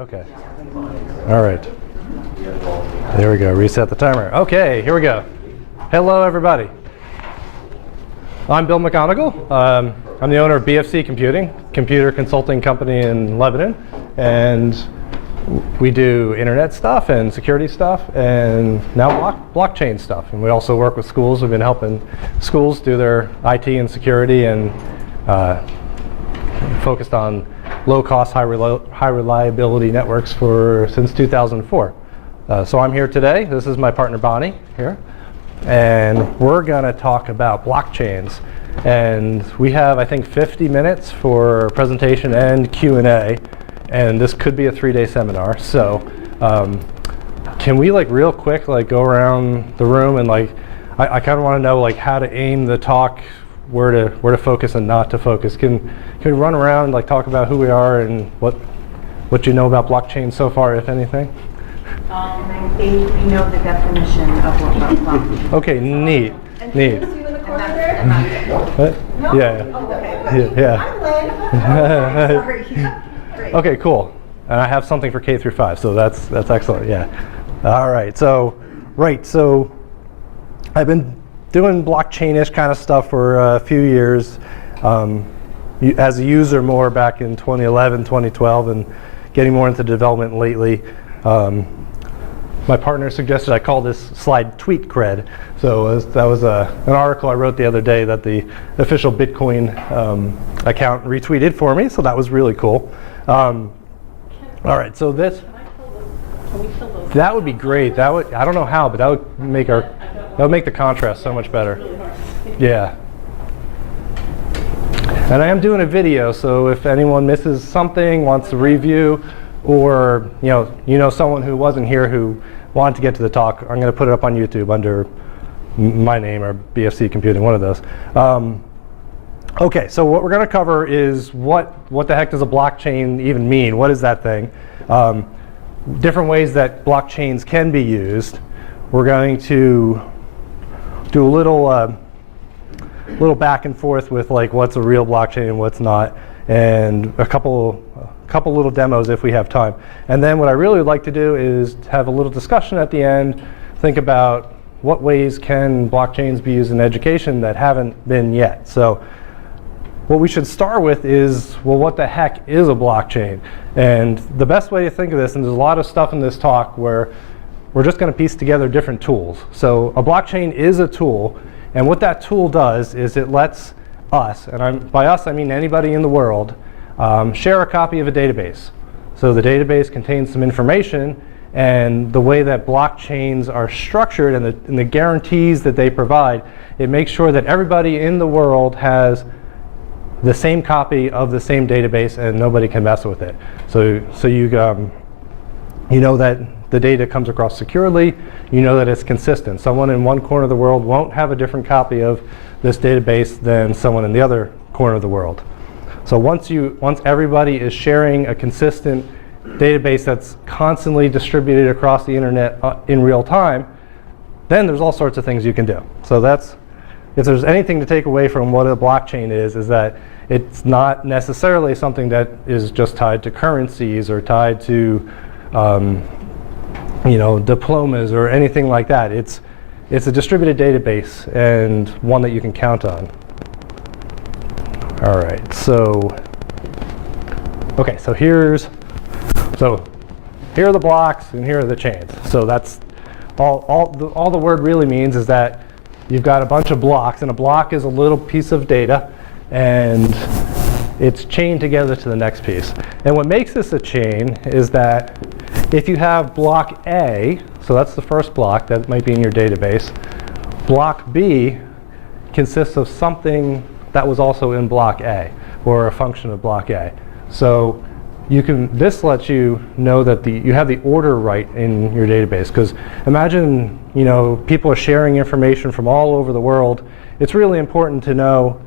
Okay. All right. There we go. Reset the timer. Okay, here we go. Hello, everybody. I'm Bill McGonigal. I'm the owner of BFC Computing, computer consulting company in Lebanon, and we do internet stuff and security stuff, and now blockchain stuff. And we also work with schools. We've been helping schools do their IT and security, and focused on low-cost, high reliability networks since 2004. So I'm here today. This is my partner Bonnie here, and we're going to talk about blockchains. And we have, I think, 50 minutes for presentation and Q&A, and this could be a 3-day seminar. So can we, like, real quick, like, go around the room and, like, I kind of want to know, like, how to aim the talk, where to focus and not to focus. Can we run around and, like, talk about who we are and what you know about blockchain so far, if anything? I think we know the definition of what blockchain. Okay, neat. And Neat. can you see in the corner there? What? No? Yeah. Oh, okay. Yeah. I'm Lynn. Sorry. Great. Okay, cool. And I have something for K through 5, so that's excellent. Yeah. All right. So I've been doing blockchain-ish kind of stuff for a few years. As a user more back in 2011, 2012, and getting more into development lately. My partner suggested I call this slide tweet cred. So that was an article I wrote the other day that the official Bitcoin account retweeted for me, so that was really cool. All right, so this, that would be great. That would, I don't know how, but that would make the contrast so much better. Yeah. And I am doing a video, so if anyone misses something, wants to review, or you know someone who wasn't here who wanted to get to the talk, I'm going to put it up on YouTube under my name or BFC Computing, one of those. Okay, so what we're going to cover is what the heck does a blockchain even mean? What is that thing? Different ways that blockchains can be used. We're going to do a little back and forth with, like, what's a real blockchain and what's not, and a couple little demos if we have time. And then what I really would like to do is have a little discussion at the end, think about what ways can blockchains be used in education that haven't been yet. So what we should start with is, well, what the heck is a blockchain? And the best way to think of this, and there's a lot of stuff in this talk where we're just going to piece together different tools. So a blockchain is a tool, and what that tool does is it lets us, and by us I mean anybody in the world, share a copy of a database. So the database contains some information, and the way that blockchains are structured and the guarantees that they provide, it makes sure that everybody in the world has the same copy of the same database and nobody can mess with it. So you know that the data comes across securely, you know that it's consistent. Someone in one corner of the world won't have a different copy of this database than someone in the other corner of the world. So once everybody is sharing a consistent database that's constantly distributed across the internet in real time, then there's all sorts of things you can do. So that's, if there's anything to take away from what a blockchain is that it's not necessarily something that is just tied to currencies or tied to diplomas or anything like that. It's a distributed database and one that you can count on. All right, so here are the blocks and here are the chains. So that's all the word really means is that you've got a bunch of blocks, and a block is a little piece of data, and it's chained together to the next piece. And what makes this a chain is that if you have block A, so that's the first block that might be in your database, block B consists of something that was also in block A, or a function of block A. So this lets you know that you have the order right in your database, because imagine people are sharing information from all over the world. It's really important to know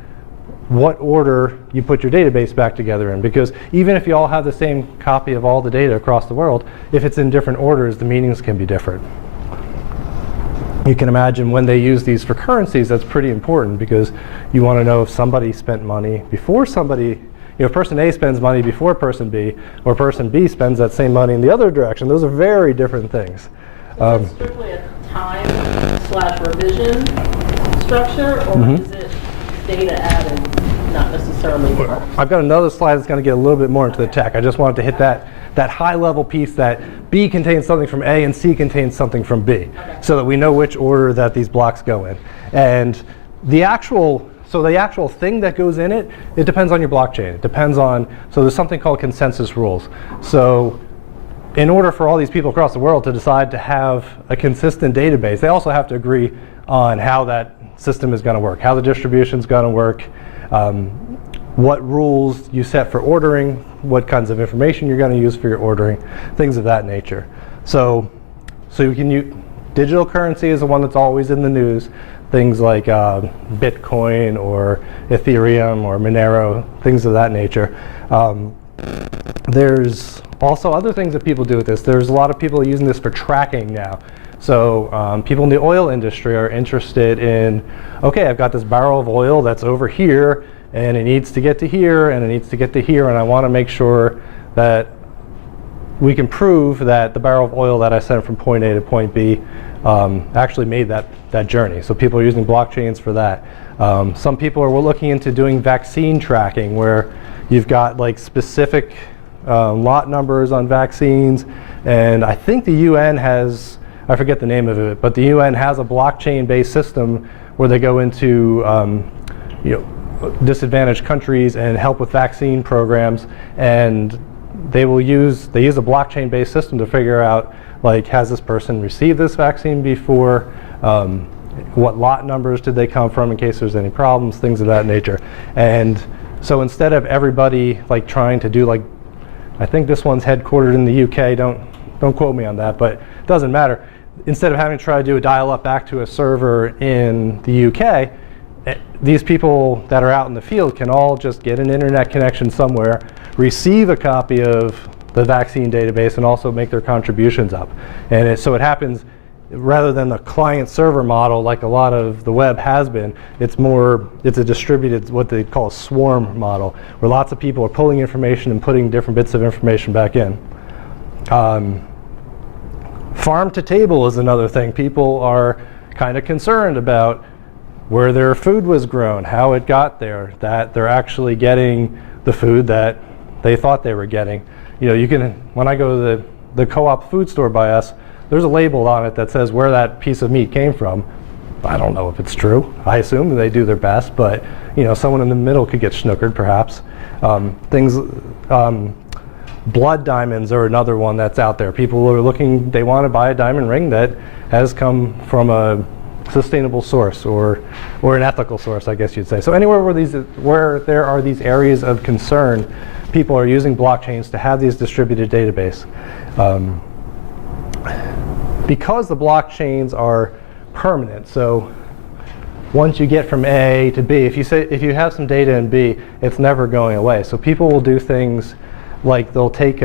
what order you put your database back together in, because even if you all have the same copy of all the data across the world, if it's in different orders, the meanings can be different. You can imagine when they use these for currencies, that's pretty important, because you want to know if somebody spent money before somebody if person A spends money before person B, or person B spends that same money in the other direction, those are very different things. Is it strictly a time/revision structure, or is it data added, not necessarily? I've got another slide that's going to get a little bit more into the tech. I just wanted to hit that high level piece that B contains something from A and C contains something from B, so that we know which order that these blocks go in. And the actual thing that goes in it, it depends on your blockchain. It depends on, so there's something called consensus rules. So in order for all these people across the world to decide to have a consistent database, they also have to agree on how that system is going to work, how the distribution is going to work, what rules you set for ordering, what kinds of information you're going to use for your ordering, things of that nature. So you can use digital currency is the one that's always in the news. Things like Bitcoin or Ethereum or Monero, things of that nature. There's also other things that people do with this. There's a lot of people using this for tracking now. So people in the oil industry are interested in, okay, I've got this barrel of oil that's over here, and it needs to get to here, and it needs to get to here, and I want to make sure that we can prove that the barrel of oil that I sent from point A to point B actually made that journey. So people are using blockchains for that. Some people are looking into doing vaccine tracking, where you've got like specific lot numbers on vaccines, and I think the UN has, I forget the name of it, but the UN has a blockchain-based system where they go into disadvantaged countries and help with vaccine programs, and they use a blockchain-based system to figure out, like, has this person received this vaccine before? What lot numbers did they come from in case there's any problems, things of that nature. And so instead of everybody like trying to do, like, I think this one's headquartered in the UK, don't quote me on that, but it doesn't matter. Instead of having to try to do a dial-up back to a server in the UK, these people that are out in the field can all just get an internet connection somewhere, receive a copy of the vaccine database, and also make their contributions up. And so it happens, rather than the client-server model like a lot of the web has been, it's a distributed, what they call a swarm model, where lots of people are pulling information and putting different bits of information back in. Farm to table is another thing. People are kind of concerned about where their food was grown, how it got there, that they're actually getting the food that they thought they were getting. You can, when I go to the co-op food store by us, there's a label on it that says where that piece of meat came from. I don't know if it's true. I assume they do their best, but someone in the middle could get snookered perhaps. Blood diamonds are another one that's out there. People are looking, they want to buy a diamond ring that has come from a sustainable source or an ethical source, I guess you'd say. So anywhere where there are these areas of concern, people are using blockchains to have these distributed database. Because the blockchains are permanent, so once you get from A to B, if you have some data in B, it's never going away. So people will do things like they'll take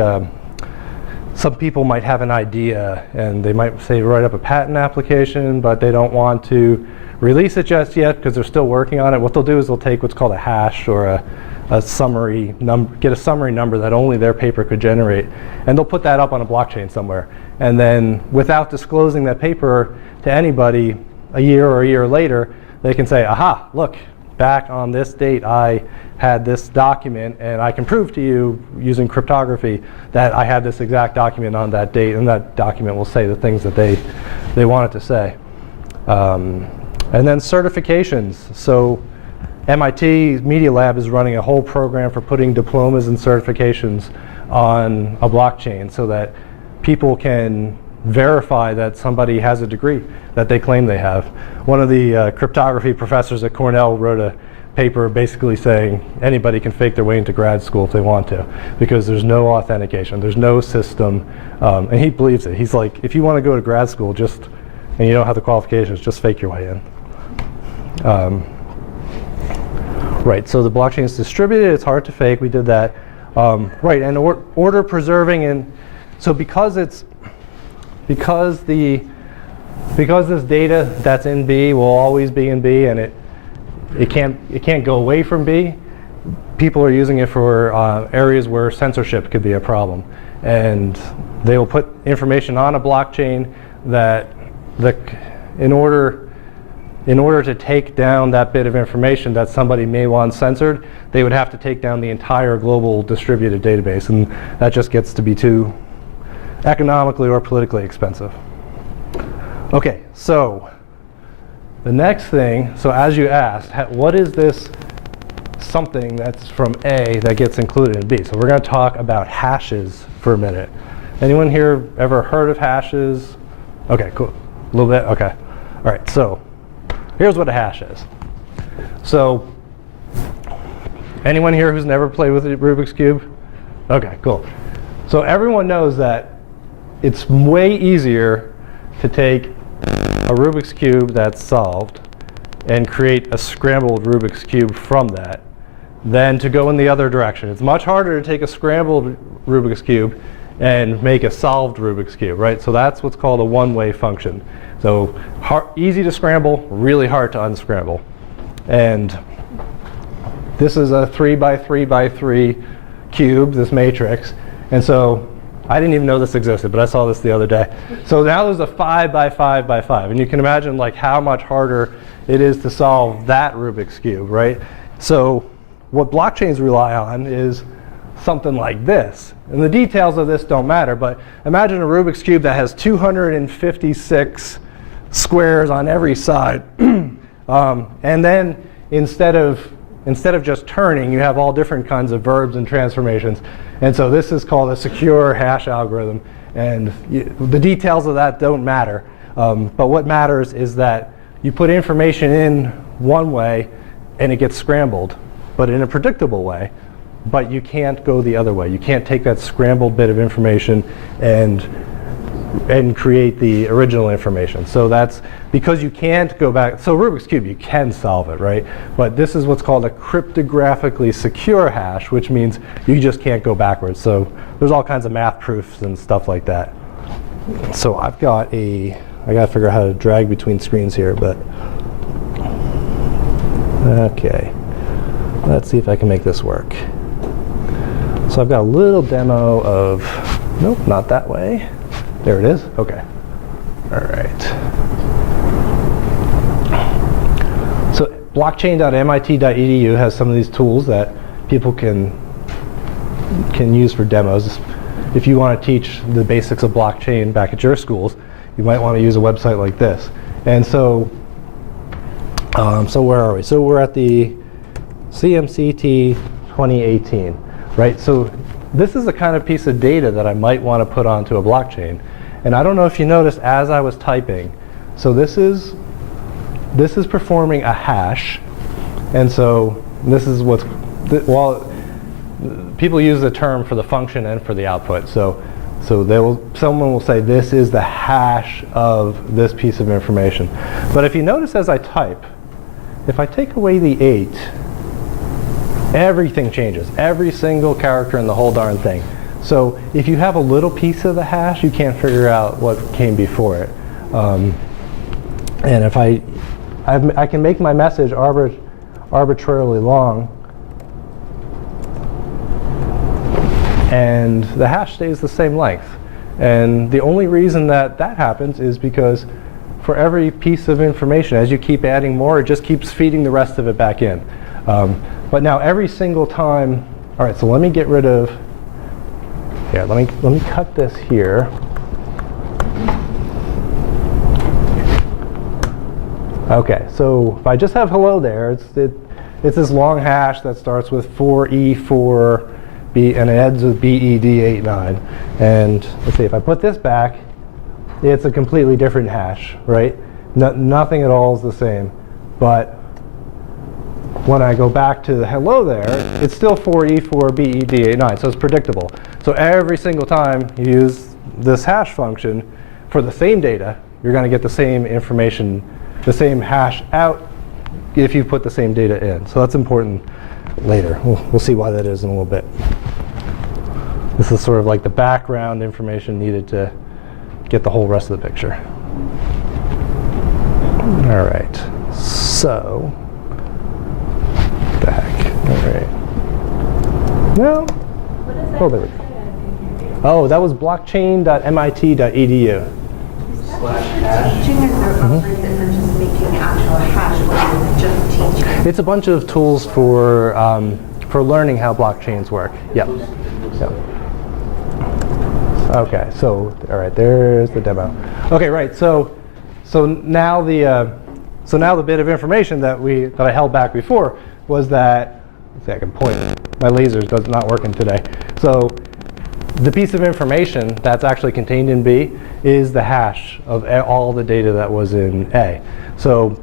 some people might have an idea and they might say write up a patent application, but they don't want to release it just yet because they're still working on it. What they'll do is they'll take what's called a hash or a summary number, get a summary number that only their paper could generate, and they'll put that up on a blockchain somewhere. And then without disclosing that paper to anybody, a year later, they can say, aha, look, back on this date I had this document, and I can prove to you using cryptography that I had this exact document on that date, and that document will say the things that they want it to say. And then certifications. So MIT Media Lab is running a whole program for putting diplomas and certifications on a blockchain so that people can verify that somebody has a degree that they claim they have. One of the cryptography professors at Cornell wrote a paper basically saying anybody can fake their way into grad school if they want to, because there's no authentication, there's no system, and he believes it. He's like, if you want to go to grad school and you don't have the qualifications, just fake your way in. Right, so the blockchain is distributed, it's hard to fake, we did that. Right, and order preserving, and so because this data that's in B will always be in B, and it can't go away from B, people are using it for areas where censorship could be a problem. And they will put information on a blockchain that in order to take down that bit of information that somebody may want censored, they would have to take down the entire global distributed database, and that just gets to be too economically or politically expensive. Okay, so the next thing, so as you asked, what is this something that's from A that gets included in B? So we're going to talk about hashes for a minute. Anyone here ever heard of hashes? Okay, cool. A little bit? Okay. All right, so here's what a hash is. So anyone here who's never played with a Rubik's Cube? Okay, cool. So everyone knows that it's way easier to take a Rubik's Cube that's solved and create a scrambled Rubik's Cube from that than to go in the other direction. It's much harder to take a scrambled Rubik's Cube and make a solved Rubik's Cube, right? So that's what's called a one-way function. So easy to scramble, really hard to unscramble. And this is a 3 by 3 by 3 cube, this matrix. And so I didn't even know this existed, but I saw this the other day. So now there's a 5 by 5 by 5. And you can imagine like how much harder it is to solve that Rubik's Cube, right? So what blockchains rely on is something like this. And the details of this don't matter, but imagine a Rubik's Cube that has 256 squares on every side. And then instead of just turning, you have all different kinds of verbs and transformations. And so this is called a secure hash algorithm. And the details of that don't matter. But what matters is that you put information in one way and it gets scrambled, but in a predictable way. But you can't go the other way. You can't take that scrambled bit of information and create the original information. So that's because you can't go back. So Rubik's Cube, you can solve it, right? But this is what's called a cryptographically secure hash, which means you just can't go backwards. So there's all kinds of math proofs and stuff like that. So I got to figure out how to drag between screens here, but okay. Let's see if I can make this work. So I've got a little demo of, nope, not that way. There it is. Okay. All right. So blockchain.mit.edu has some of these tools that people can use for demos. If you want to teach the basics of blockchain back at your schools, you might want to use a website like this. And so, so where are we? So we're at the CMCT 2018, right? So this is the kind of piece of data that I might want to put onto a blockchain. And I don't know if you noticed as I was typing, so this is performing a hash. And so this is what's, well, people use the term for the function and for the output. So someone will say this is the hash of this piece of information. But if you notice as I type, if I take away the 8, everything changes. Every single character in the whole darn thing. So if you have a little piece of the hash, you can't figure out what came before it. And if I can make my message arbitrarily long, and the hash stays the same length. And the only reason that happens is because for every piece of information, as you keep adding more, it just keeps feeding the rest of it back in. But now every single time, all right, so let me get rid of, yeah, let me cut this here. Okay, so if I just have hello there, it's this long hash that starts with 4E4B and it ends with BED89. And let's see, if I put this back, it's a completely different hash, right? Nothing at all is the same. But when I go back to the hello there, it's still 4E4BED89, so it's predictable. So every single time you use this hash function for the same data, you're going to get the same information, the same hash out if you put the same data in. So that's important later. We'll see why that is in a little bit. This is sort of like the background information needed to get the whole rest of the picture. All right, so back. All right. No. Oh, there we go. Oh, that was blockchain.mit.edu. Teaching, is there upgrades that are just making actual hash, or is it just teaching? It's a bunch of tools for learning how blockchains work. Yep. Yep. Okay, so all right, there's the demo. Okay, right. So now the bit of information that I held back before was that, let's see, I can point. My laser does not working today. So the piece of information that's actually contained in B is the hash of all the data that was in A. So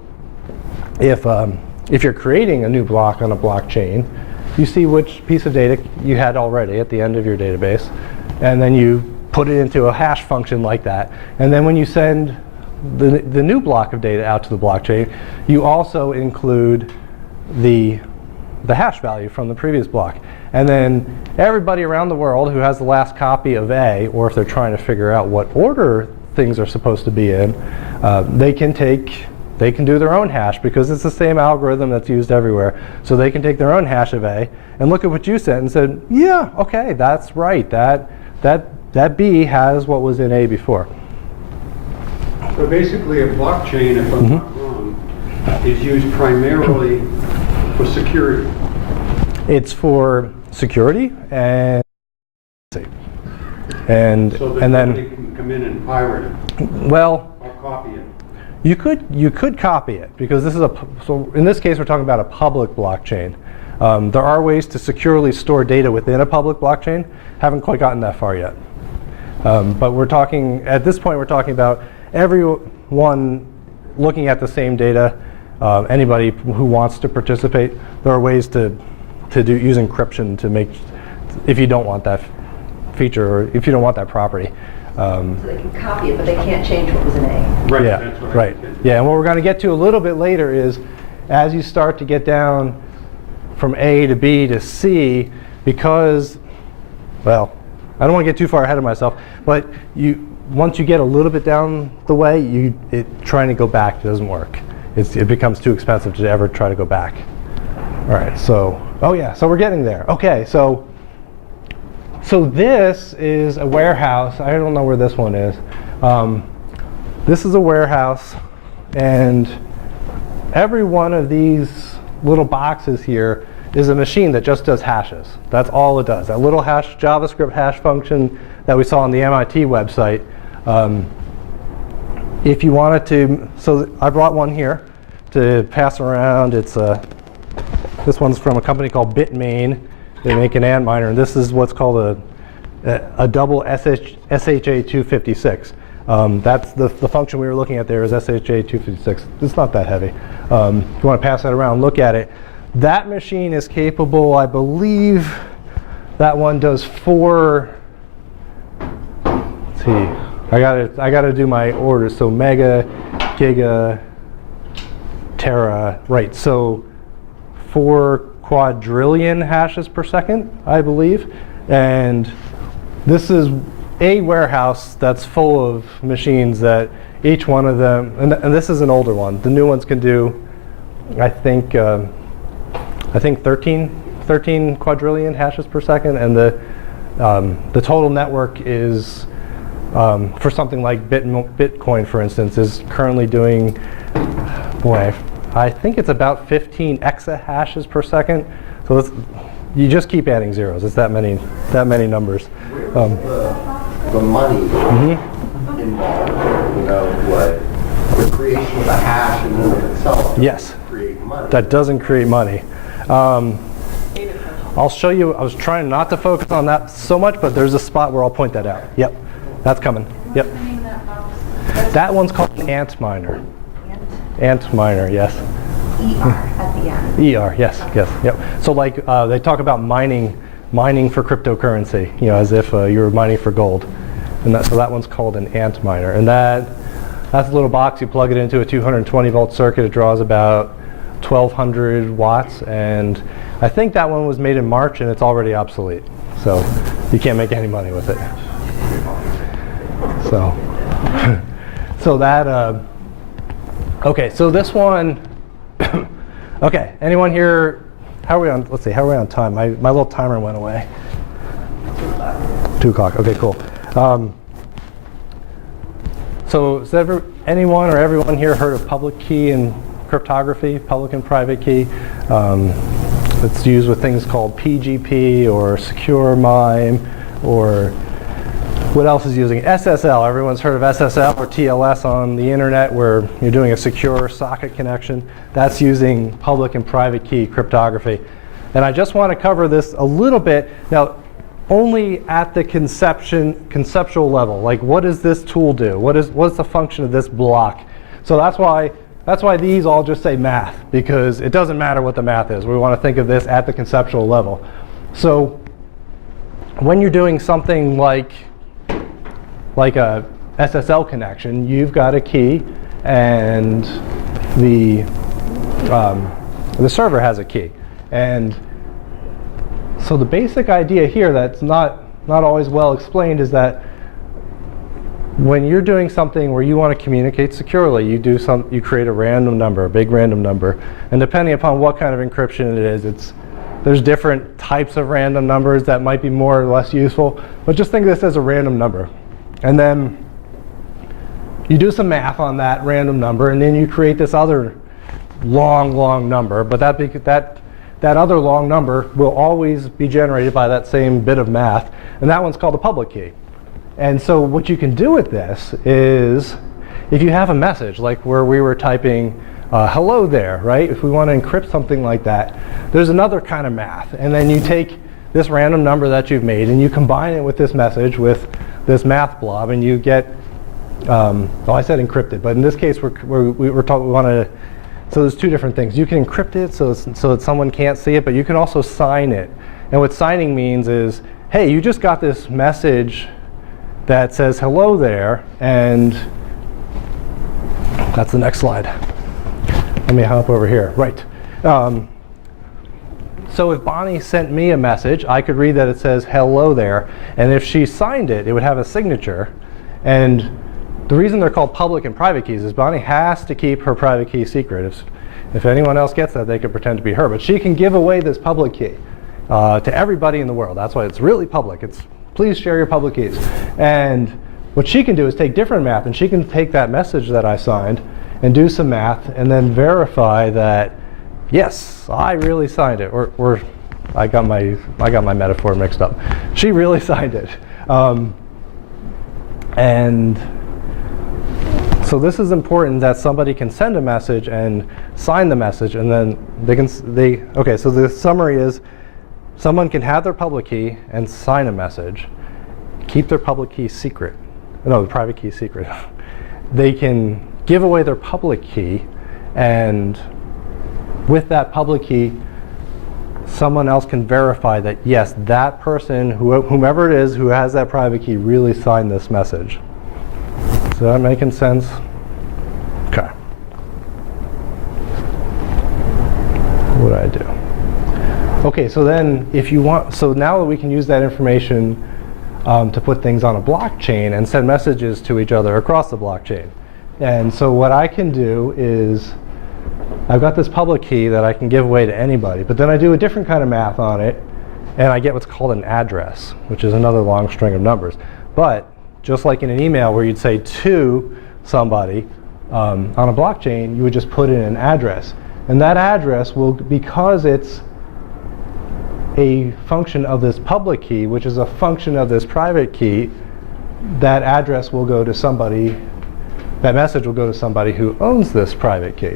if you're creating a new block on a blockchain, you see which piece of data you had already at the end of your database, and then you put it into a hash function like that. And then when you send the new block of data out to the blockchain, you also include the hash value from the previous block. And then everybody around the world who has the last copy of A, or if they're trying to figure out what order things are supposed to be in, they can do their own hash, because it's the same algorithm that's used everywhere. So they can take their own hash of A and look at what you sent and said, yeah, okay, that's right. That B has what was in A before. So basically, a blockchain, if I'm not wrong, is used primarily for security. It's for security and So that then nobody can come in and pirate it well, or copy it. you could copy it, because this is so in this case we're talking about a public blockchain. There are ways to securely store data within a public blockchain. Haven't quite gotten that far yet. But at this point we're talking about everyone looking at the same data. Anybody who wants to participate, there are ways to use encryption to make, if you don't want that feature or if you don't want that property. So they can copy it, but they can't change what was in A. Right, Yeah, that's what right. I said. Yeah, and what we're going to get to a little bit later is, as you start to get down from A to B to C, because, well, I don't want to get too far ahead of myself, but once you get a little bit down the way, trying to go back doesn't work. It becomes too expensive to ever try to go back. All right, so, oh yeah, so we're getting there. Okay, so this is a warehouse. I don't know where this one is. This is a warehouse, and every one of these little boxes here is a machine that just does hashes. That's all it does. That little JavaScript hash function that we saw on the MIT website. If you wanted to, so I brought one here to pass around. This one's from a company called Bitmain. They make an antminer, and this is what's called a double SHA-256. That's the function we were looking at there is SHA-256. It's not that heavy. If you want to pass that around, look at it. That machine is capable, I believe, that one does 4. Let's see. I gotta do my orders. So mega, giga, tera. Right. So 4 quadrillion hashes per second, I believe. And this is a warehouse that's full of machines that each one of them, and this is an older one. The new ones can do, I think 13 quadrillion hashes per second, and the total network is, for something like Bitcoin, for instance, is currently doing, boy, I think it's about 15 exahashes per second. So you just keep adding zeros. It's that many numbers. The money involved, the creation of the hash in and of itself. Yes. Create money. That doesn't create money. I'll show you. I was trying not to focus on that so much, but there's a spot where I'll point that out. Yep, that's coming. Yep. That one's called an antminer. Antminer, yes. ER at the end. ER, yes, yes, yep. So like they talk about mining for cryptocurrency, as if you were mining for gold, and so that one's called an antminer. And that's a little box. You plug it into a 220 volt circuit. It draws about 1,200 watts, and I think that one was made in March, and it's already obsolete. So you can't make any money with it. So, so that. Okay, so this one. Okay, anyone here how are we on, let's see, how are we on time? My little timer went away. 2 o'clock, okay, cool. So has anyone or everyone here heard of public key and cryptography, public and private key? It's used with things called PGP or secure MIME, or what else is using it? SSL. Everyone's heard of SSL or TLS on the internet, where you're doing a secure socket connection. That's using public and private key cryptography. And I just want to cover this a little bit. Now, only at the conceptual level. Like, what does this tool do? What's the function of this block? So that's why these all just say math, because it doesn't matter what the math is. We want to think of this at the conceptual level. So when you're doing something like a SSL connection, you've got a key, and the server has a key. And so the basic idea here that's not always well explained is that when you're doing something where you want to communicate securely, you create a random number, a big random number, and depending upon what kind of encryption it is, there's different types of random numbers that might be more or less useful, but just think of this as a random number. And then you do some math on that random number, and then you create this other long number, but that other long number will always be generated by that same bit of math, and that one's called a public key. And so what you can do with this is, if you have a message, like where we were typing, hello there, right? If we want to encrypt something like that, there's another kind of math. And then you take this random number that you've made, and you combine it with this message, with this math blob, and you get, well, I said encrypted, but in this case, we want to, so there's 2 different things. You can encrypt it so that someone can't see it, but you can also sign it. And what signing means is, hey, you just got this message that says hello there, and that's the next slide. Let me hop over here. Right. So if Bonnie sent me a message, I could read that it says hello there, and if she signed it, it would have a signature. And the reason they're called public and private keys is Bonnie has to keep her private key secret. If anyone else gets that, they could pretend to be her. But she can give away this public key to everybody in the world. That's why it's really public. It's please share your public keys. And what she can do is take different math, and she can take that message that I signed and do some math and then verify that, yes, I really signed it, or I got my metaphor mixed up. She really signed it. And so this is important, that somebody can send a message and sign the message, and then okay, so the summary is, someone can have their public key and sign a message, keep their public key secret. No, the private key secret. They can give away their public key, and with that public key, someone else can verify that, yes, that person, whomever it is who has that private key, really signed this message. Is that making sense? Okay. What do I do? Okay, so then if you want, so now that we can use that information to put things on a blockchain and send messages to each other across the blockchain. And so what I can do is, I've got this public key that I can give away to anybody, but then I do a different kind of math on it, and I get what's called an address, which is another long string of numbers. But just like in an email where you'd say to somebody, on a blockchain, you would just put in an address. And that address will, because it's a function of this public key, which is a function of this private key, that address will go to somebody, that message will go to somebody who owns this private key.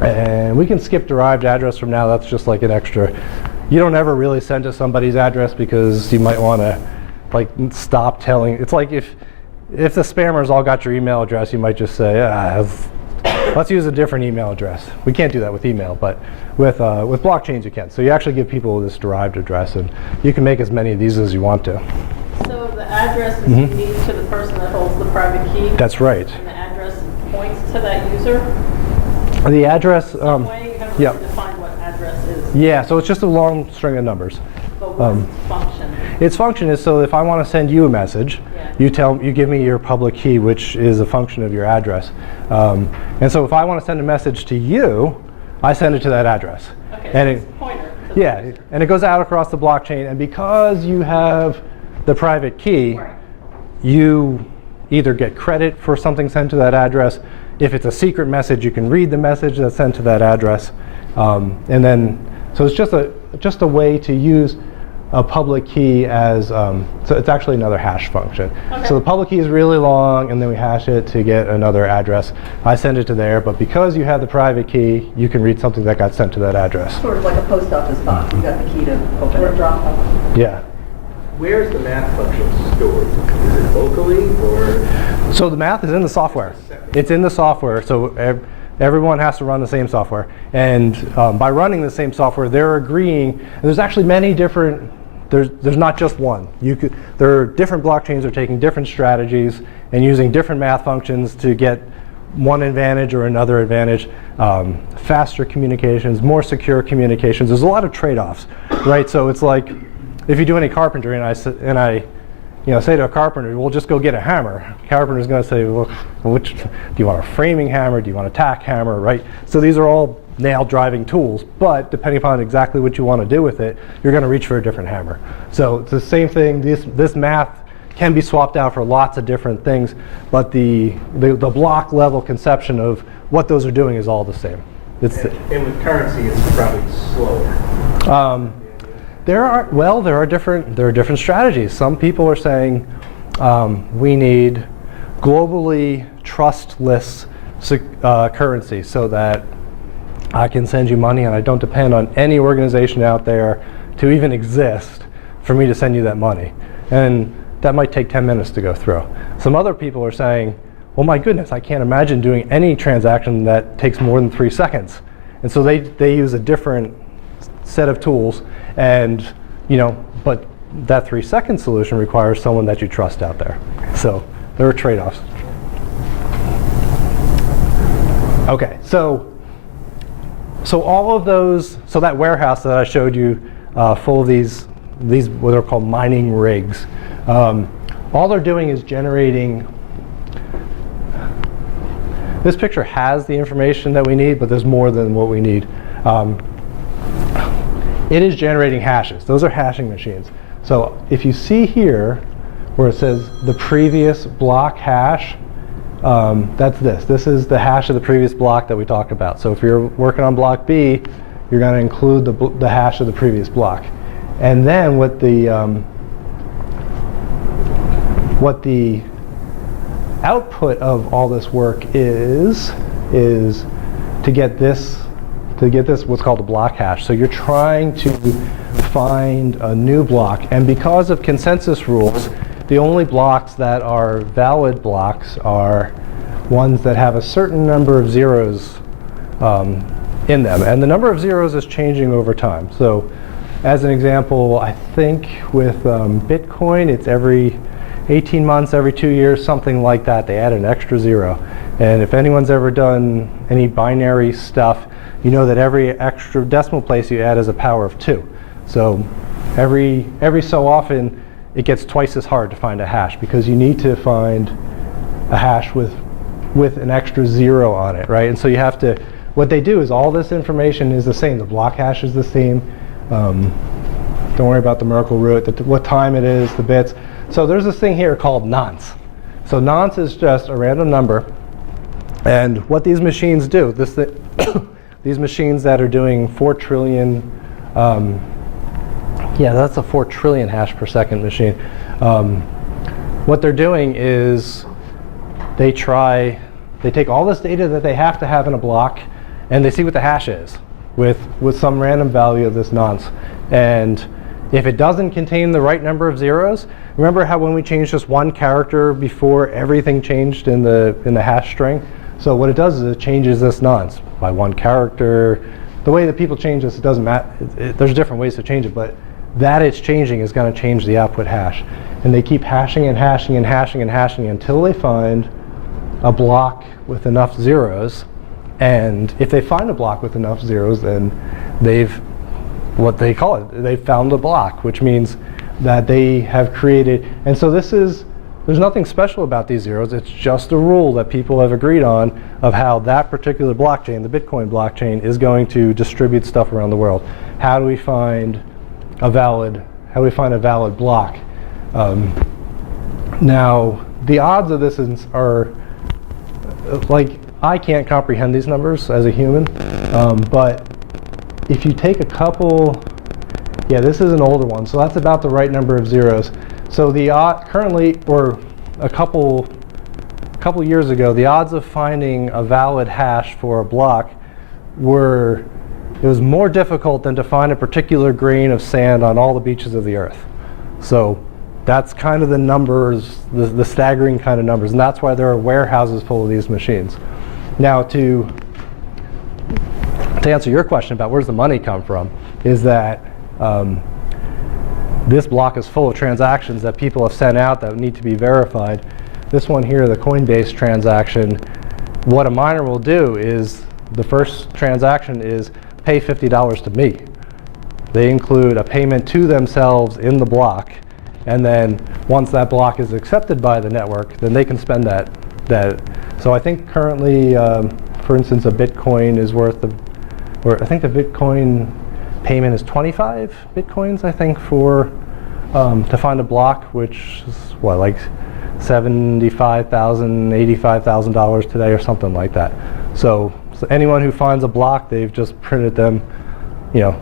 And we can skip derived address from now. That's just like an extra. You don't ever really send to somebody's address because you might want to like stop telling. It's like if the spammers all got your email address, you might just say, let's use a different email address. We can't do that with email, but with blockchains you can. So you actually give people this derived address, and you can make as many of these as you want to. So the address is unique to the person that holds the private key? That's right. And the address points to that user? The address, Some way, how do you define what address is? Yeah, so it's just a long string of numbers. But what's its function? Its function is, so if I want to send you a message, you give me your public key, which is a function of your address. And so if I want to send a message to you, I send it to that address. Okay, And so it, it's a pointer. to the yeah, user. and it goes out across the blockchain, and because you have the private key, Right. you either get credit for something sent to that address. If it's a secret message, you can read the message that's sent to that address. And then, so it's just a way to use a public key as, so it's actually another hash function. Okay. So the public key is really long, and then we hash it to get another address. I send it to there, but because you have the private key, you can read something that got sent to that address. Sort of like a post office box. You got the key to open Or it. drop off. Yeah. Where's the math function stored? Is it locally or? So the math is in the software. It's in the software, so everyone has to run the same software. And by running the same software, they're agreeing. And there's actually many different. There's not just one. There are different blockchains that are taking different strategies and using different math functions to get one advantage or another advantage. Faster communications, more secure communications. There's a lot of trade-offs, right? So it's like if you do any carpentry, and I say to a carpenter, "Well, just go get a hammer." Carpenter's going to say, "Well, which do you want? A framing hammer? Do you want a tack hammer?" Right? So these are all nail-driving tools, but depending upon exactly what you want to do with it, you're going to reach for a different hammer. So it's the same thing. This math can be swapped out for lots of different things, but the block level conception of what those are doing is all the same. And with currency, it's probably slower. There are different strategies. Some people are saying we need globally trustless currency so that I can send you money and I don't depend on any organization out there to even exist for me to send you that money. And that might take 10 minutes to go through. Some other people are saying, "Oh my goodness, I can't imagine doing any transaction that takes more than 3 seconds." And so they use a different set of tools, and but that 3-second solution requires someone that you trust out there. So there are trade-offs. Okay, so all of those, so that warehouse that I showed you, full of these what are called mining rigs, all they're doing is generating. This picture has the information that we need, but there's more than what we need. It is generating hashes. Those are hashing machines. So if you see here where it says the previous block hash, that's this. This is the hash of the previous block that we talked about. So if you're working on block B, you're going to include the hash of the previous block. And then what the output of all this work is to get this what's called a block hash. So you're trying to find a new block, and because of consensus rules, the only blocks that are valid blocks are ones that have a certain number of zeros in them, and the number of zeros is changing over time. So as an example, I think with Bitcoin, it's every 18 months, every 2 years, something like that, they add an extra zero. And if anyone's ever done any binary stuff, you know that every extra decimal place you add is a power of 2. So every so often, it gets twice as hard to find a hash because you need to find a hash with an extra 0 on it, right? And so you have to, what they do is all this information is the same. The block hash is the same. Don't worry about the Merkle root, what time it is, the bits. So there's this thing here called nonce. So nonce is just a random number. And what these machines do, these machines that are doing 4 trillion, that's a 4 trillion hash per second machine. What they're doing is they take all this data that they have to have in a block, and they see what the hash is with some random value of this nonce. And if it doesn't contain the right number of zeros, remember how when we changed just one character before, everything changed in the hash string? So what it does is it changes this nonce by one character. The way that people change this, it doesn't matter. There's different ways to change it, but that it's changing is going to change the output hash. And they keep hashing and hashing and hashing and hashing until they find a block with enough zeros. And if they find a block with enough zeros, then they've found a block, which means that they have created. And so this is there's nothing special about these zeros. It's just a rule that people have agreed on of how that particular blockchain, the Bitcoin blockchain, is going to distribute stuff around the world. How do we find a valid block? Now, the odds of this are, like, I can't comprehend these numbers as a human, but if you take a couple, yeah, this is an older one, so that's about the right number of zeros. So the currently, or a couple years ago, the odds of finding a valid hash for a block it was more difficult than to find a particular grain of sand on all the beaches of the earth. So that's kind of the numbers, the staggering kind of numbers, and that's why there are warehouses full of these machines. Now, to answer your question about where's the money come from, is that this block is full of transactions that people have sent out that need to be verified. This one here, the Coinbase transaction, what a miner will do is, the first transaction is pay $50 to me. They include a payment to themselves in the block, and then once that block is accepted by the network, then they can spend that. So I think currently, for instance, a Bitcoin is worth, or I think the Bitcoin payment is 25 Bitcoins, I think, for to find a block, which is what, like $75,000, $85,000 today or something like that. So anyone who finds a block, they've just printed them, you know,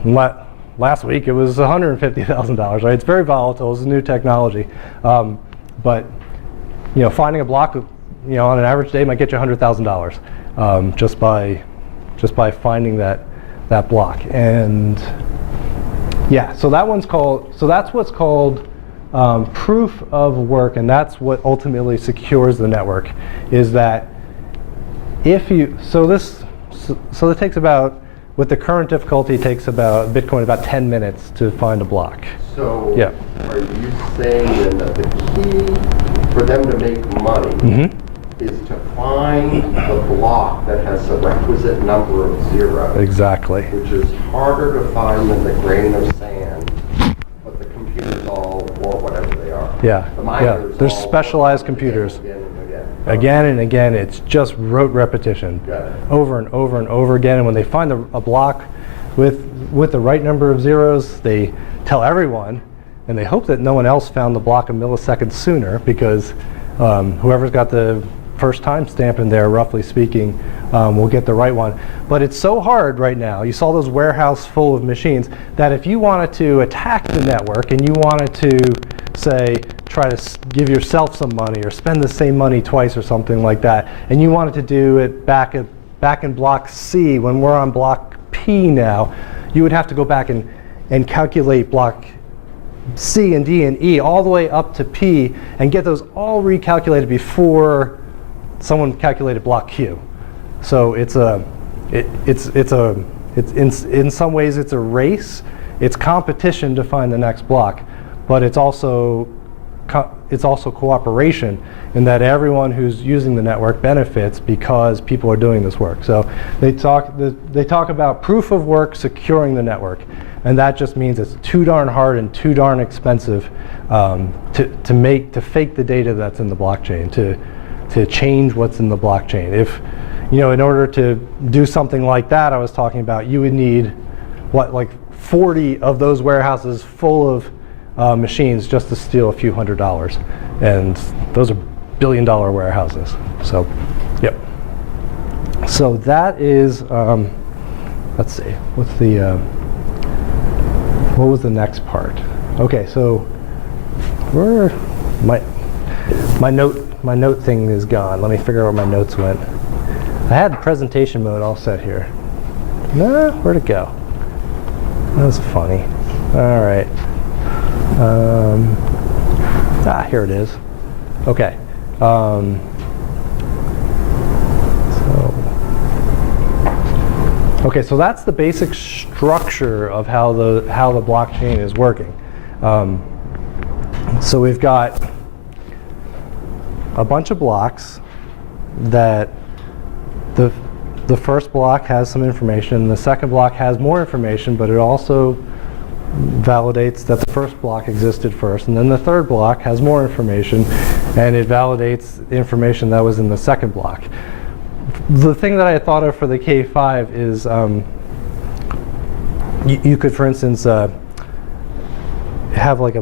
last week it was $150,000, right? It's very volatile, it's a new technology. But, you know, finding a block, you know, on an average day might get you $100,000 just by finding that block. And yeah, so that's what's called proof of work, and that's what ultimately secures the network, is that if you, so it takes about, with the current difficulty, it takes about Bitcoin about 10 minutes to find a block. So Yeah. are you saying then that the key for them to make money is to find the block that has the requisite number of zeros? Exactly. Which is harder to find than the grain of sand, but the computers all, or whatever they are. Yeah, The yeah. miners There's all specialized work computers. Again and again. Again and again, it's just rote repetition. Got it. Over and over and over again. And when they find a block with the right number of zeros, they tell everyone, and they hope that no one else found the block a millisecond sooner, because whoever's got the first time stamp in there, roughly speaking, will get the right one. But it's so hard right now. You saw those warehouse full of machines, that if you wanted to attack the network and you wanted to, say, try to give yourself some money or spend the same money twice or something like that, and you wanted to do it back in block C when we're on block P now, you would have to go back and calculate block C and D and E all the way up to P and get those all recalculated before someone calculated block Q. So in some ways it's a race. It's competition to find the next block, but it's also cooperation, in that everyone who's using the network benefits because people are doing this work. So they talk about proof of work securing the network, and that just means it's too darn hard and too darn expensive to fake the data that's in the blockchain, to change what's in the blockchain. If, you know, in order to do something like that I was talking about, you would need like 40 of those warehouses full of machines just to steal a few $100s, and those are billion-dollar warehouses. So, yep. So that is, let's see, what was the next part? Okay, so where my note thing is gone. Let me figure out where my notes went. I had presentation mode all set here. No, where'd it go? That was funny. All right. Here it is. Okay. So that's the basic structure of how the blockchain is working. So we've got a bunch of blocks that the first block has some information, the second block has more information, but it also validates that the first block existed first, and then the third block has more information, and it validates information that was in the second block. The thing that I had thought of for the K5 is you could, for instance, have like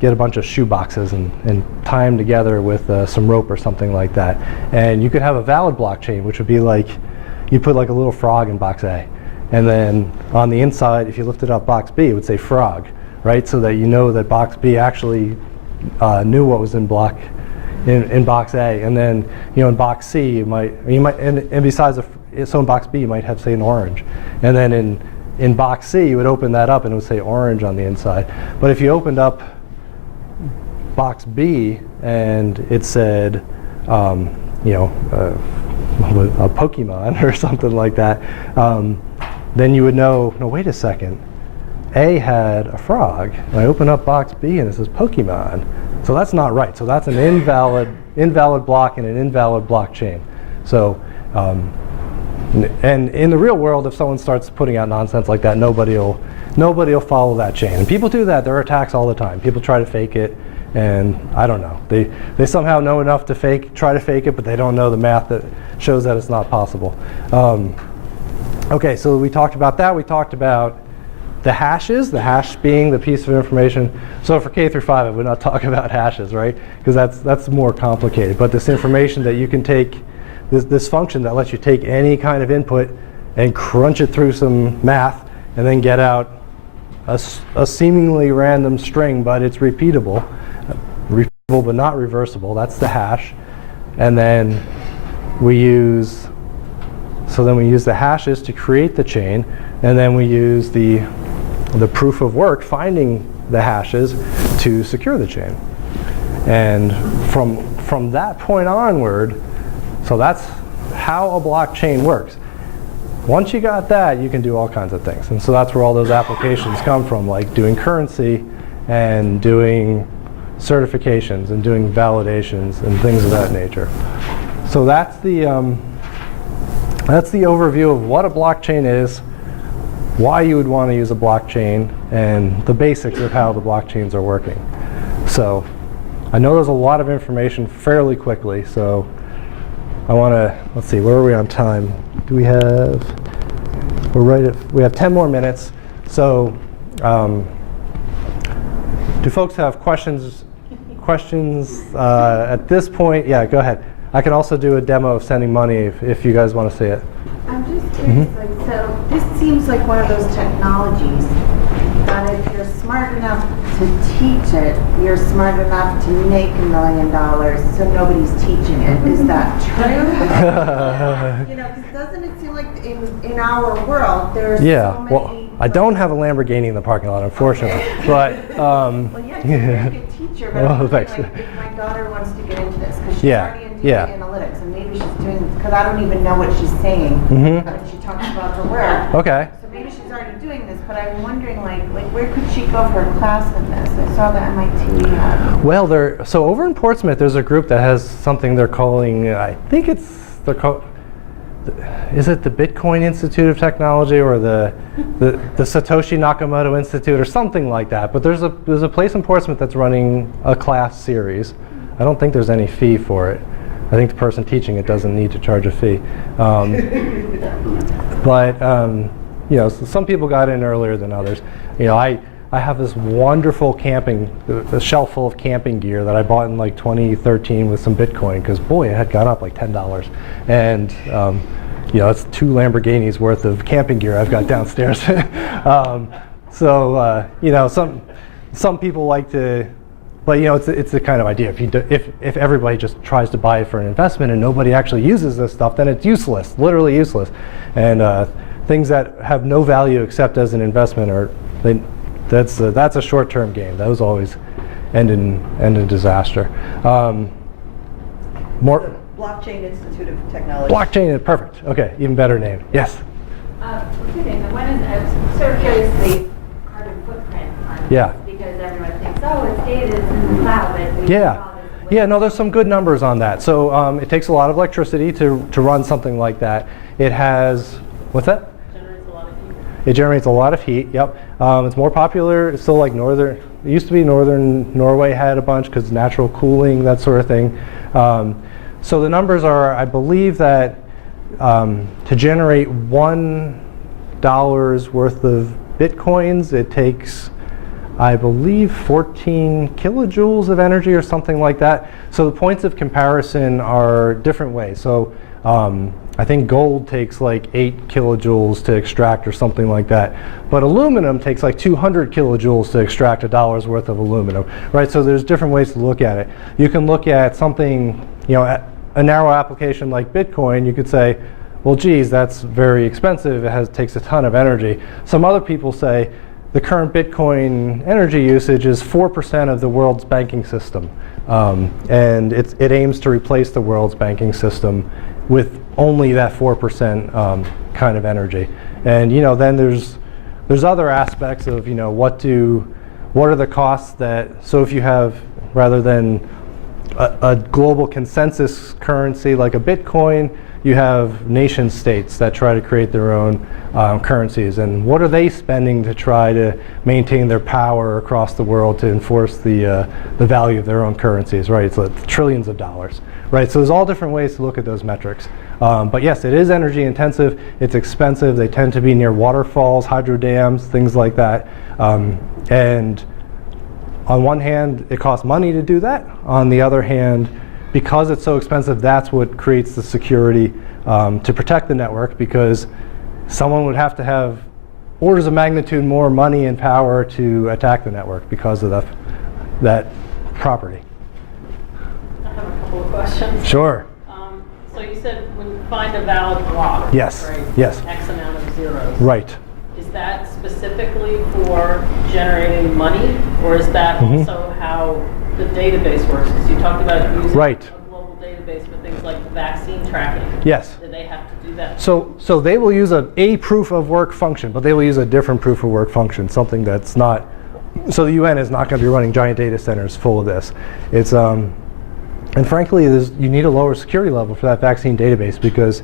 get a bunch of shoe boxes and tie them together with some rope or something like that, and you could have a valid blockchain, which would be like you put like a little frog in box A, and then on the inside, if you lifted up box B, it would say frog, right? So that you know that box B actually knew what was in box A, and then in box C you might and besides so in box B you might have, say, an orange, and then in box C you would open that up and it would say orange on the inside. But if you opened up box B and it said a Pokemon or something like that, then you would know, no, wait a second, A had a frog, and I open up box B and it says Pokemon. So that's not right. So that's an invalid block and an invalid blockchain. So, and in the real world, if someone starts putting out nonsense like that, nobody will follow that chain. And people do that. There are attacks all the time. People try to fake it, and I don't know. They somehow know enough to try to fake it, but they don't know the math that shows that it's not possible. Okay, so we talked about that. We talked about the hashes, the hash being the piece of information. So for K through 5, I would not talk about hashes, right? Because that's more complicated. But this information that you can take, this function that lets you take any kind of input and crunch it through some math and then get out a seemingly random string, but it's repeatable but not reversible. That's the hash. And then we use the hashes to create the chain, and then we use the proof of work finding the hashes to secure the chain. And from that point onward, so that's how a blockchain works. Once you got that, you can do all kinds of things. And so that's where all those applications come from, like doing currency and doing certifications and doing validations and things of that nature. So that's the overview of what a blockchain is, why you would want to use a blockchain, and the basics of how the blockchains are working. So I know there's a lot of information fairly quickly, so I want to, let's see, where are we on time? Do we have, we have 10 more minutes. So do folks have questions at this point? Yeah, go ahead. I can also do a demo of sending money if you guys want to see it. I'm just curious, so this seems like one of those technologies that if you're smart enough to teach it, you're smart enough to make $1 million, so nobody's teaching it. Is that true? Because doesn't it seem like in our world there's so many... Well, I don't have a Lamborghini in the parking lot, unfortunately. But well, yeah, you're a very good teacher, but I'm thanks. like, if my daughter wants to get into this, because she's Yeah, already into yeah. analytics, and maybe she's doing this, because I don't even know what she's saying when she talks about her work. Okay. So maybe she's already doing this, but I'm wondering, like where could she go for a class in this? I saw that MIT had. Well, so over in Portsmouth, there's a group that has something they're calling, is it the Bitcoin Institute of Technology or the Satoshi Nakamoto Institute or something like that? But there's a place in Portsmouth that's running a class series. I don't think there's any fee for it. I think the person teaching it doesn't need to charge a fee. But so some people got in earlier than others. I have this wonderful a shelf full of camping gear that I bought in like 2013 with some Bitcoin, because boy, it had gone up like $10. And that's 2 Lamborghinis worth of camping gear I've got downstairs. Some people like to, but it's the kind of idea. If everybody just tries to buy it for an investment and nobody actually uses this stuff, then it's useless, literally useless. And things that have no value except as an investment that's a short-term game. Those always end in disaster. More. Blockchain Institute of Technology. Blockchain, perfect. Okay, even better name. Yes. Two things. And one is, I was sort of curious the carbon footprint on Yeah. this, because everyone thinks, oh, it's data, it's in the cloud, but Yeah, no, there's some good numbers on that. So it takes a lot of electricity to run something like that. It has, what's that? Generates a lot of heat. It generates a lot of heat, yep. It's more popular, it's still like It used to be northern Norway had a bunch because natural cooling, that sort of thing. So the numbers are, I believe that to generate $1 worth of bitcoins, it takes, I believe, 14 kilojoules of energy or something like that. So the points of comparison are different ways. So I think gold takes like 8 kilojoules to extract or something like that. But aluminum takes like 200 kilojoules to extract $1 worth of aluminum, right? So there's different ways to look at it. You can look at something, you know, a narrow application like Bitcoin, you could say, well, geez, that's very expensive. It takes a ton of energy. Some other people say the current Bitcoin energy usage is 4% of the world's banking system. And it aims to replace the world's banking system with only that 4% kind of energy. And you know, then there's other aspects of, you know, what are the costs that, so if you have, rather than a global consensus currency like a Bitcoin, you have nation states that try to create their own currencies, and what are they spending to try to maintain their power across the world to enforce the value of their own currencies, right? It's like trillions of dollars, right? So there's all different ways to look at those metrics. But yes, it is energy intensive, it's expensive, they tend to be near waterfalls, hydro dams, things like that. And on one hand, it costs money to do that. On the other hand, because it's so expensive, that's what creates the security to protect the network, because someone would have to have orders of magnitude more money and power to attack the network because of that property. I have a couple of questions. Sure. So you said when you find a valid block, Yes. right? Yes. X amount of zeros. Right. Is that specifically for generating money, or is that also how the database works? Because you talked about using Right. a global database for things like vaccine tracking. Yes. Do they have to do that? So they will use a proof of work function, but they will use a different proof of work function, something that's not, so the UN is not going to be running giant data centers full of this. It's, and frankly, you need a lower security level for that vaccine database, because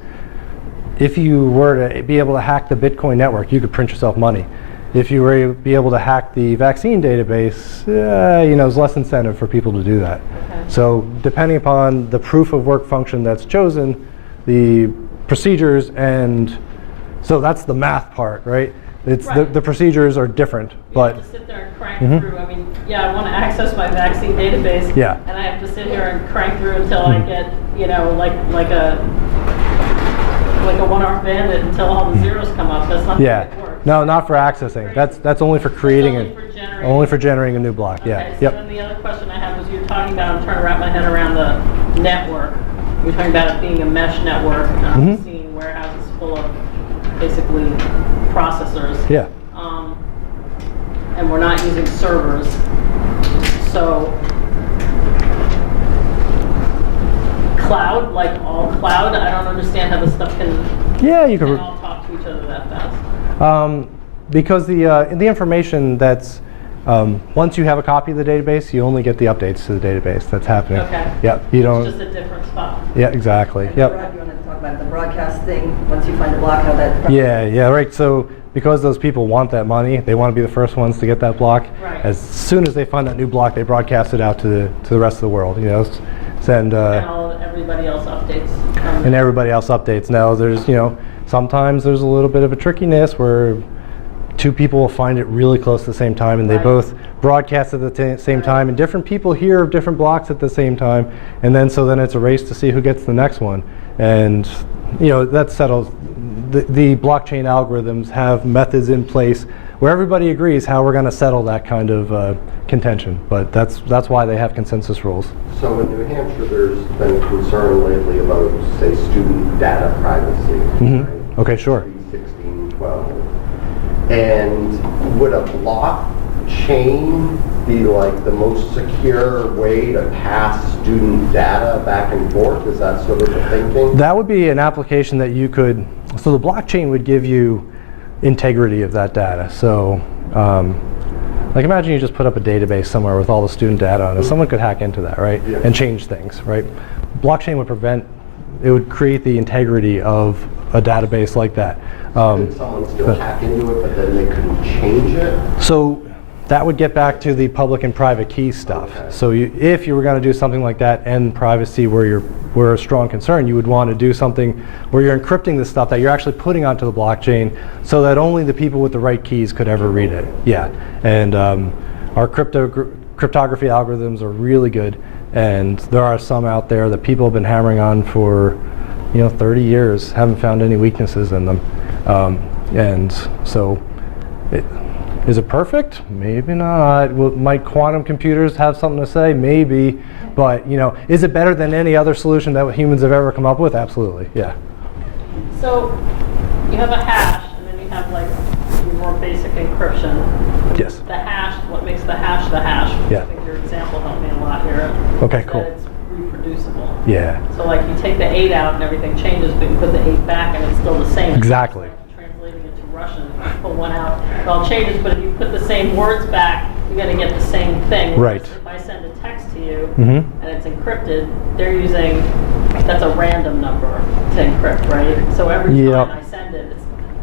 if you were to be able to hack the Bitcoin network, you could print yourself money. If you were to be able to hack the vaccine database, you know, there's less incentive for people to do that. Okay. So depending upon the proof of work function that's chosen, the procedures, and so that's the math part, right? It's Right. the procedures are different, You but have to sit there and crank through. I mean, yeah, I want to access my vaccine database, Yeah. and I have to sit here and crank through until I get, you know, like a one-armed bandit until all the zeros come up. That's not yeah, the way it works. no, not for accessing. That's only for creating only it. for generating. Only for generating a new block. Yeah. Okay, so Yep. then the other question I had was, you were talking about, I'm trying to wrap my head around the network. You're talking about it being a mesh network, and I'm seeing warehouses full of basically processors. Yeah. And we're not using servers. So cloud, like all cloud, I don't understand how this stuff can Yeah, you can could. all talk to each other that fast. Because the information that's once you have a copy of the database, you only get the updates to the database that's happening. Okay. Yep. You don't. It's just a different spot. Yeah. Exactly. And Yep. Brad, you want to talk about the broadcast thing, once you find a block, how that... Yeah, yeah, right. So because those people want that money, they want to be the first ones to get that block. Right. As soon as they find that new block, they broadcast it out to the rest of the world. You know, send Everybody else updates. and everybody else updates. Now there's, you know, sometimes there's a little bit of a trickiness where two people will find it really close at the same time, and they Right. both broadcast at the same time, and different people hear of different blocks at the same time, and then then it's a race to see who gets the next one. And you know, that settles. The blockchain algorithms have methods in place where everybody agrees how we're going to settle that kind of contention. But that's why they have consensus rules. So in New Hampshire, there's been concern lately about, say, student data privacy. Right? Okay, sure. 1612. And would a blockchain be like the most secure way to pass student data back and forth? Is that sort of the thinking? That would be an application that you could, so the blockchain would give you integrity of that data. So like imagine you just put up a database somewhere with all the student data on it. Someone could hack into that, right? Yeah. And change things, right? Blockchain would it would create the integrity of a database like that. Could someone still hack into it, but then they couldn't change it? So That would get back to the public and private key stuff. Okay. So if you were going to do something like that and privacy were a strong concern, you would want to do something where you're encrypting the stuff that you're actually putting onto the blockchain so that only the people with the right keys could ever read it. Yeah, and our cryptography algorithms are really good, and there are some out there that people have been hammering on for 30 years, haven't found any weaknesses in them. And so, is it perfect? Maybe not. Might quantum computers have something to say? Maybe. But is it better than any other solution that humans have ever come up with? Absolutely. Yeah. So you have a hash, and then you have like your more basic encryption. Yes. The hash, what makes the hash the hash? Yeah. I think your example helped me a lot here. Okay, is cool. That it's reproducible. Yeah. So like you take the 8 out and everything changes, but you put the 8 back and it's still the same. Exactly. It's like translating it to Russian, you put 1 out, it all changes, but if you put the same words back, you're going to get the same thing. Right. If I send a text to you Mm-hmm. and it's encrypted, they're using, that's a random number to encrypt, right? So every Yep. time I send it,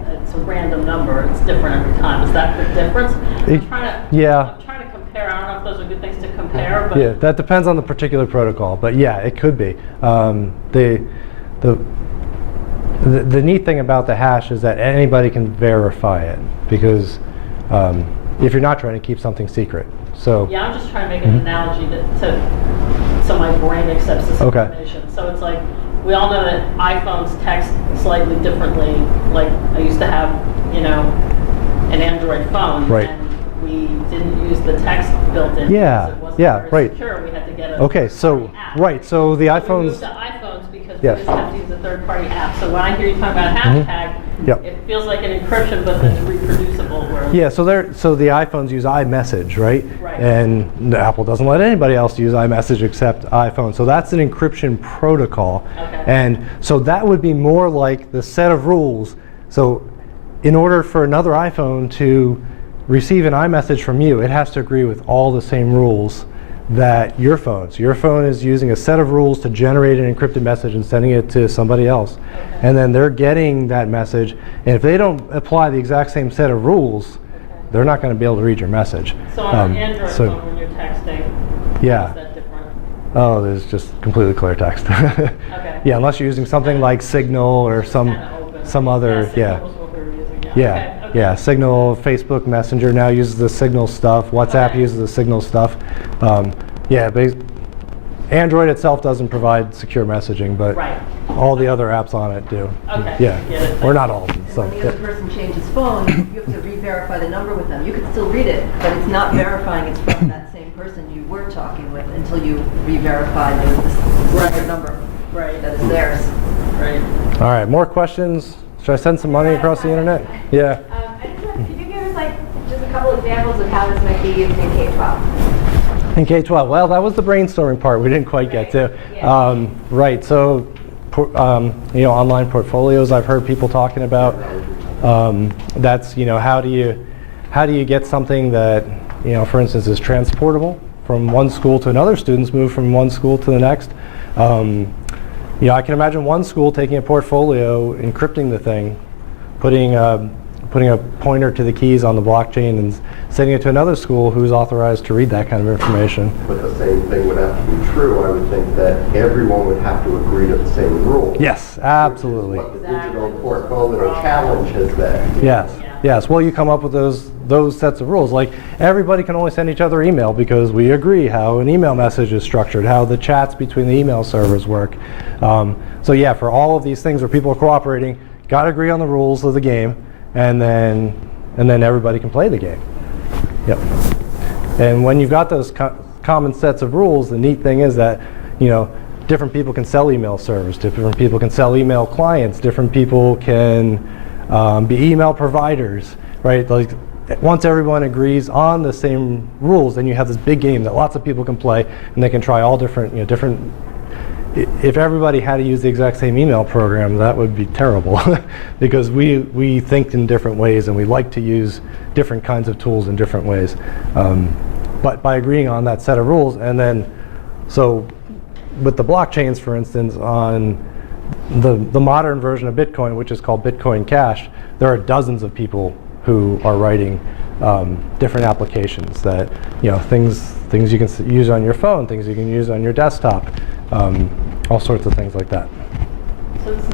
it's a random number. It's different every time. Is that the difference? I'm trying to compare. I don't know if those are good things to compare, but Yeah, that depends on the particular protocol, but yeah, it could be. The neat thing about the hash is that anybody can verify it, because if you're not trying to keep something secret. So yeah, I'm just trying to make an analogy so my brain accepts this Okay. information. So it's like, we all know that iPhones text slightly differently. Like I used to have, an Android phone, Right. and we didn't use the text built in. Yeah, because it wasn't yeah, very right. secure. We had to get a Okay, so third-party app. right, so the We iPhones. moved to iPhones because Yes. we just have to use a third-party app. So when I hear you talk about hashtag, Yep. it feels like an encryption, but it's reproducible. Whereas Yeah, so the iPhones use iMessage, right? Right. And Apple doesn't let anybody else use iMessage except iPhone. So that's an encryption protocol. Okay. And so that would be more like the set of rules. So in order for another iPhone to receive an iMessage from you, it has to agree with all the same rules that your phone. So your phone is using a set of rules to generate an encrypted message and sending it to somebody else. And then they're getting that message. And if they don't apply the exact same set of rules, they're not going to be able to read your message. So on an Android phone, when you're texting, Yeah. is that different? Oh, there's just completely clear text. Okay. Yeah, unless you're using something like Signal or Kinda open. some other, Signal yeah. was what we were using, Yeah, Okay. yeah. Signal, Facebook Messenger now uses the Signal stuff. WhatsApp Okay. uses the Signal stuff. Android itself doesn't provide secure messaging, but Right. all the other apps on it do. Okay. Yeah, Get it. or not all of them. And So, when the other person changes phone, you have to re-verify the number with them. You can still read it, but it's not verifying it's from that same person you were talking with until you re-verify the separate number Right, that is theirs. right. all right, more questions? Should I send some money across the internet? Yeah. Could you give us just a couple examples of how this might be used in K-12? In K-12, well, that was the brainstorming part we didn't quite get to. Yeah. Right, so, online portfolios I've heard people talking about. That's, how do you get something that, for instance, is transportable from one school to another? Students move from one school to the next. I can imagine one school taking a portfolio, encrypting the thing, putting a pointer to the keys on the blockchain and sending it to another school who's authorized to read that kind of information. But the same thing would have to be true. I would think that everyone would have to agree to the same rules. Yes, absolutely. What the digital portfolio challenge has been. Yes, Yeah. yes. Well, you come up with those sets of rules. Like everybody can only send each other email because we agree how an email message is structured, how the chats between the email servers work. So yeah, for all of these things where people are cooperating, got to agree on the rules of the game, and then everybody can play the game. Yep. And when you've got those common sets of rules, the neat thing is that, different people can sell email servers, different people can sell email clients, different people can be email providers, right? Like once everyone agrees on the same rules, then you have this big game that lots of people can play, and they can try all different. If everybody had to use the exact same email program, that would be terrible because we think in different ways and we like to use different kinds of tools in different ways. But by agreeing on that set of rules, and then, so with the blockchains, for instance, on the modern version of Bitcoin, which is called Bitcoin Cash, there are dozens of people who are writing different applications that, things you can use on your phone, things you can use on your desktop, all sorts of things like that. So this is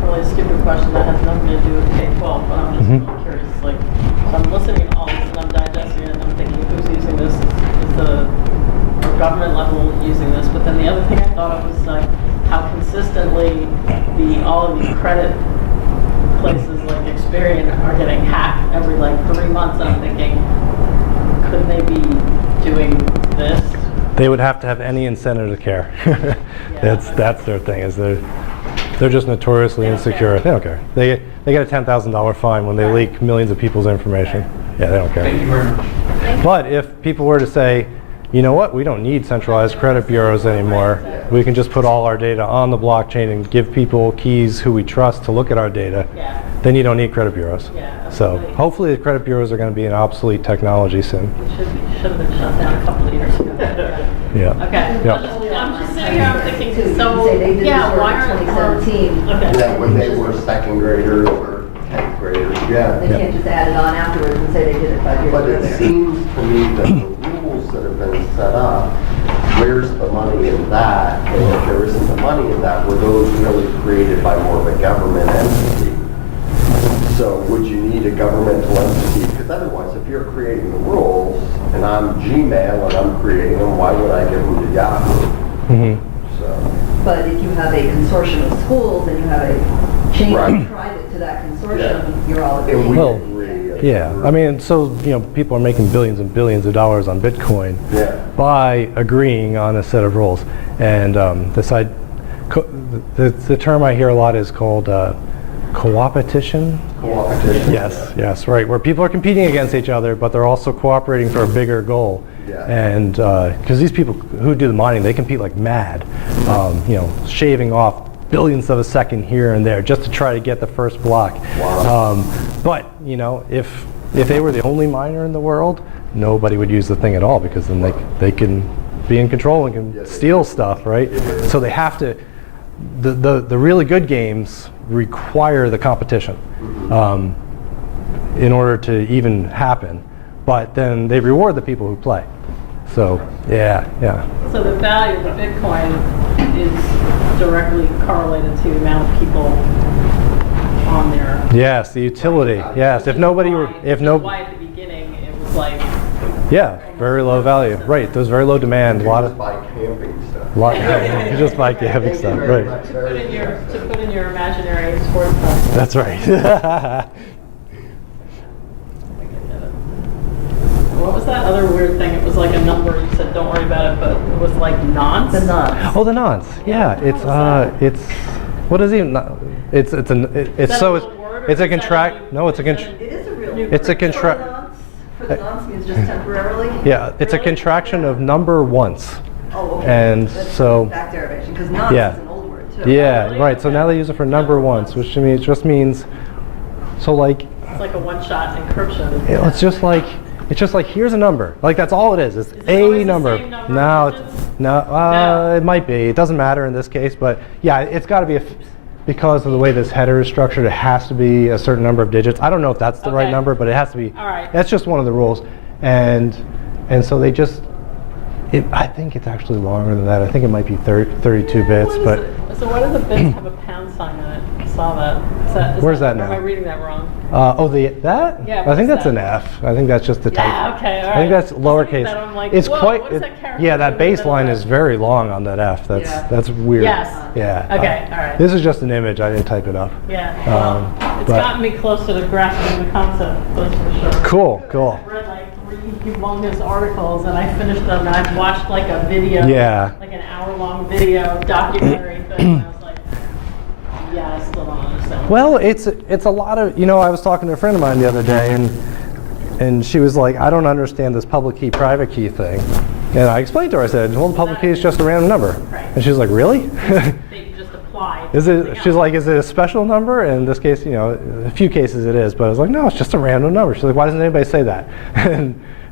probably a stupid question that has nothing to do with K-12, but I'm just really curious. Like, so I'm listening to all this and I'm digesting it and I'm thinking, who's using this? Is the government level using this? But then the other thing I thought of was like how consistently all of these credit places like Experian are getting hacked every like 3 months. And I'm thinking, couldn't they be doing this? They would have to have any incentive to care. That's their thing. Is they're just notoriously insecure. They don't care. They get a $10,000 fine when they leak millions of people's information. Yeah, they don't care. Thank you very much. But if people were to say, you know what, we don't need centralized credit bureaus anymore. We can just put all our data on the blockchain and give people keys who we trust to look at our data. Yeah. Then you don't need credit bureaus. Yeah, So absolutely. hopefully the credit bureaus are going to be an obsolete technology soon. It should have been shut down a couple of years ago. Yeah. Okay. Yeah. I'm just sitting here, I'm thinking, You so, say they did yeah, this why work in aren't 2017. Okay. Yeah, when they were second graders or 10th graders, yeah. They can't just add it on afterwards and say they did it 5 years But ago. it seems to me that the rules that have been set up, where's the money in that? And if there isn't the money in that, were those really created by more of a government entity? So would you need a governmental entity? Because otherwise, if you're creating the rules, and I'm Gmail and I'm creating them, why would I give them to Yahoo? So, But if you have a consortium of schools and you have a chain Right. private to that consortium, you're all and agreeing. we Well, agree. Yeah, I mean, so, people are making billions and billions of dollars on Bitcoin Yeah. by agreeing on a set of rules. And the term I hear a lot is called coopetition. Coopetition. Yes, right, where people are competing against each other, but they're also cooperating for a bigger goal. Yeah. And because these people who do the mining, they compete like mad, shaving off billionths of a second here and there just to try to get the first block. Wow. But if they were the only miner in the world, nobody would use the thing at all, because then they can be in control and can steal stuff, right? So they have to. The really good games require the competition in order to even happen, but then they reward the people who play. So yeah. So the value of the Bitcoin is directly correlated to the amount of people on there. Yes, the utility. Yes, if nobody were, if no, Why at the beginning it was like, yeah, very low value. Right, there's very low demand. A lot Just of, by camping stuff. you just buy camping stuff. Right. to put in your imaginary sports car. That's right. What was that other weird thing? It was like a number. You said don't worry about it, but it was like nonce. The nonce. Oh, the nonce. Yeah, it's what is even? It's that a so little word, or it's a is that contract. a new- No, it's a It contract. is a real It's a word. contra- For the nonce means just temporarily? Yeah, it's a Really? contraction of number once. Oh, okay. And That's so- back derivation, because nonce Yeah. is an old word too. Yeah, really? right. So now they use it for number once, which to me it just means. So like, It's like a one-shot encryption. it's just like here's a number. Like that's all it is. It's it always a the number. same number of No, digits? no. It might be. It doesn't matter in this case, but yeah, it's got to be because of the way this header is structured. It has to be a certain number of digits. I don't know if that's the right Okay. number, but it has to be. All right. That's just one of the rules, and so they just. I think it's actually longer than that. I think it might be 32 bits, What is but. it? So why does the bits have a pound sign in it? I saw that. Is Where's that or now? Am I reading that wrong? That? Yeah, I think what's that's an that? F. I think that's just the type. Yeah, okay, all I think right. that's lowercase. That I'm like, it's whoa, quite. what is that character yeah, that in the middle baseline of is that? very long on that F. That's Yeah. that's weird. Yes. Yeah. Okay, all right. This is just an image. I didn't type it up. Yeah, well, it's but- gotten me closer to grasping the concept, that's for sure. Cool. I read like 3 humongous articles and I finished them and I've watched like a video, Yeah. like an hour-long video documentary thing. And I was like, yeah, I still don't understand. Well, it's a lot of. I was talking to a friend of mine the other day, and she was like, I don't understand this public key private key thing. And I explained to her. I said, well, the public key is just a random number. Right. And she was like, really? They just apply. Is it? She's like, is it a special number? And in this case, a few cases it is. But I was like, no, it's just a random number. She's like, why doesn't anybody say that?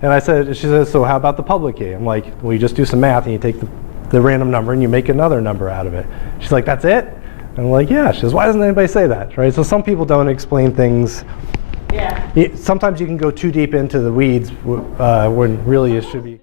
And I said, she says, so how about the public key? I'm like, well, you just do some math and you take the random number and you make another number out of it. She's like, that's it? And I'm like, yeah. She says, why doesn't anybody say that? Right. So some people don't explain things Yeah. Sometimes you can go too deep into the weeds when really it should be.